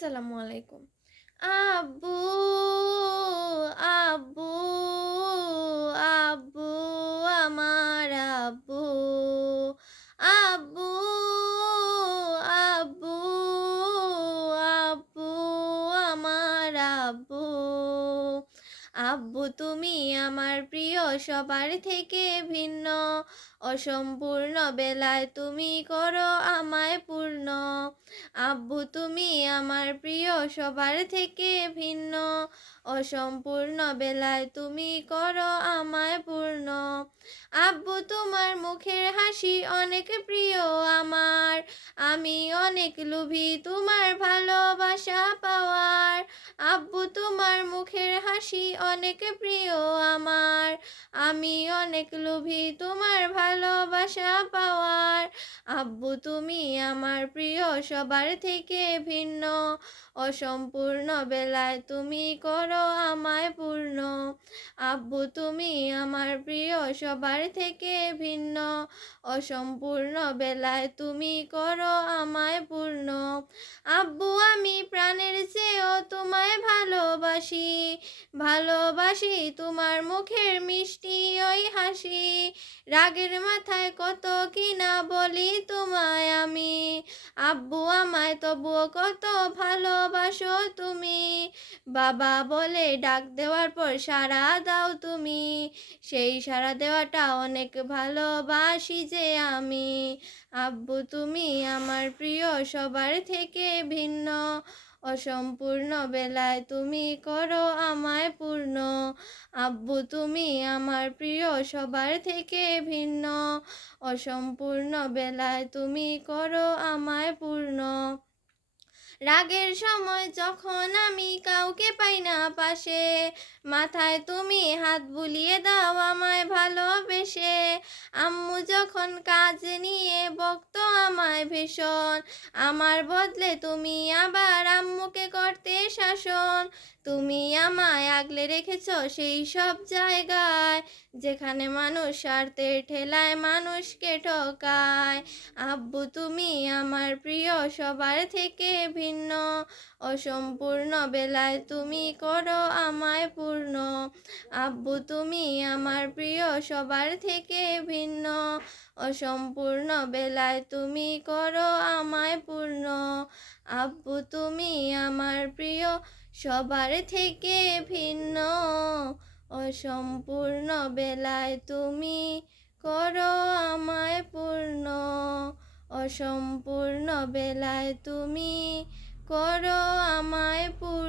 আসসালামু আলাইকুম। আব্বু, আব্বু, আব্বু, আমার আব্বু, আব্বু, আব্বু, আব্বু, আমার আব্বু। আব্বু তুমি আমার প্রিয়, সবার থেকে ভিন্ন, অসম্পূর্ণ বেলায় তুমি করো আমায় পূর্ণ। আব্বু তুমি আমার প্রিয়, সবার থেকে ভিন্ন, অসম্পূর্ণ বেলায় তুমি করো আমায় পূর্ণ। আব্বু তোমার মুখের হাসি অনেক প্রিয় আমার, আমি অনেক লোভী তোমার ভালোবাসা পাওয়ার। আব্বু তোমার মুখের হাসি অনেক প্রিয় আমার, আমি অনেক লোভী তোমার ভালোবাসা পাওয়ার। আব্বু তুমি আমার প্রিয়, সবার থেকে ভিন্ন, অসম্পূর্ণ বেলায় তুমি করো আমায় পূর্ণ। আব্বু তুমি আমার প্রিয়, সবার থেকে ভিন্ন, অসম্পূর্ণ বেলায় তুমি করো আমায় পূর্ণ। আব্বু আমি প্রাণের চেয়েও তোমায় ভালোবাসি, ভালোবাসি তোমার মুখের মিষ্টি ওই হাসি। রাগের মাথায় কত কি না বলি তোমায় আমি, আব্বু আমায় তবুও কত ভালোবাসো তুমি। বাবা বলে ডাক দেওয়ার পর সাড়া দাও তুমি, সেই সাড়া দেওয়াটা অনেক ভালোবাসি যে আমি। আব্বু তুমি আমার প্রিয়, সবার থেকে ভিন্ন, অসম্পূর্ণ বেলায় তুমি করো আমায় পূর্ণ। আব্বু তুমি আমার প্রিয়, সবার থেকে ভিন্ন, অসম্পূর্ণ বেলায় তুমি করো আমায় পূর্ণ। রাগের সময় যখন আমি কাউকে পাই না পাশে, মাথায় তুমি হাত বুলিয়ে দাও আমায় ভালোবেসে। আম্মু যখন কাজ নিয়ে বকতো আমায় ভীষণ, আমার বদলে তুমি আবার আম্মুকে করতে শাসন। তুমি আমায় আগলে রেখেছো সেই সব জায়গায়, যেখানে মানুষ স্বার্থের ঠেলায় মানুষকে ঠকায়। আব্বু তুমি আমার প্রিয়, সবার থেকে ভিন্ন, অসম্পূর্ণ বেলায় তুমি করো আমায় পূর্ণ। আব্বু তুমি আমার প্রিয়, সবার থেকে ভিন্ন, অসম্পূর্ণ বেলায় তুমি করো আমায় পূর্ণ। আব্বু তুমি আমার প্রিয়, সবার থেকে ভিন্ন, অসম্পূর্ণ বেলায় তুমি করো আমায় পূর্ণ। অসম্পূর্ণ বেলায় তুমি করো আমায় পূর্ণ।